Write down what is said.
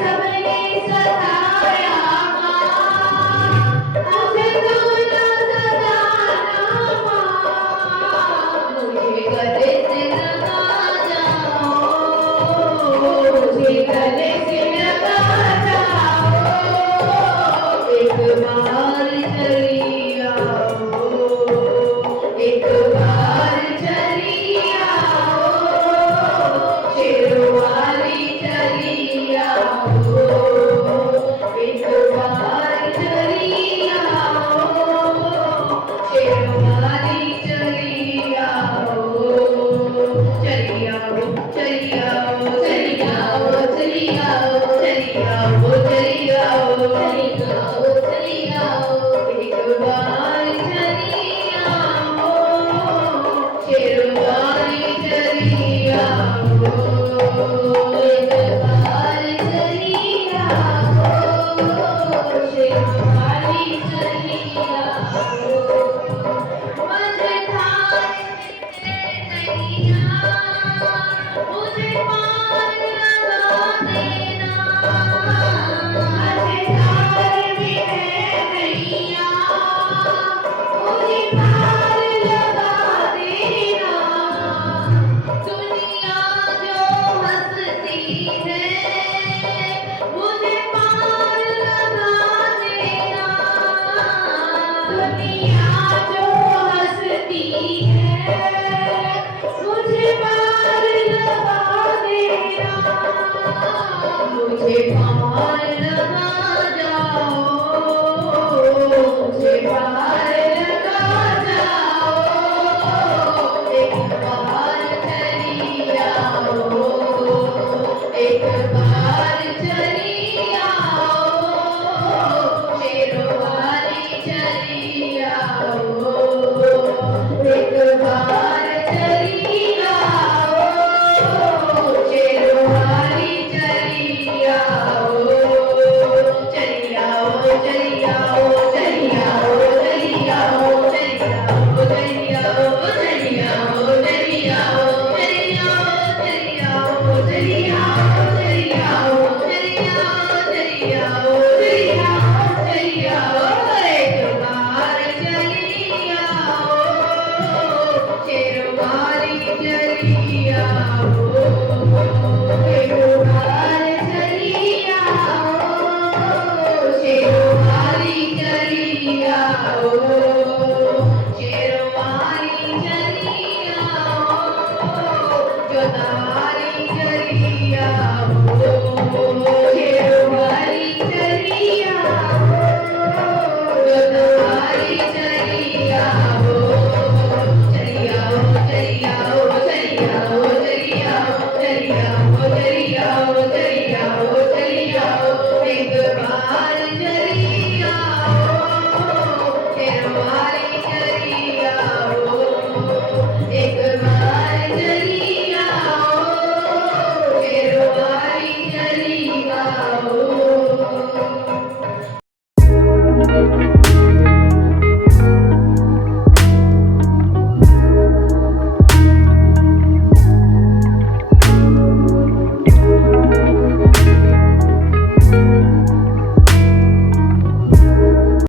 सबने सताया माँ, मुझे तू न सताना माँ, मुझे गले से लगा जाओ, मुझे गले से लगा जाओ, एक बार चली आओ, एक बार चली आओ, शेरवाली चली आओ, एक बार चली आओ, शेरवाली चली आओ, चली आओ, चली आओ, चली आओ, चली आओ, चली आओ, चली आओ, चली आओ, चली आओ, एक बार चली आओ, शेरवाली चली आओ, एक बार चली आओ, शेरवाली चली आओ, मुझे थार नैया, मुझे पार लगा देना, मुझे थार में है नैया, मुझे पार लगा देना, दुनिया जो हंसती है, मुझे पार लगा देना, दुनिया जो हंसती है, मुझे पार लगा देना, मुझे पार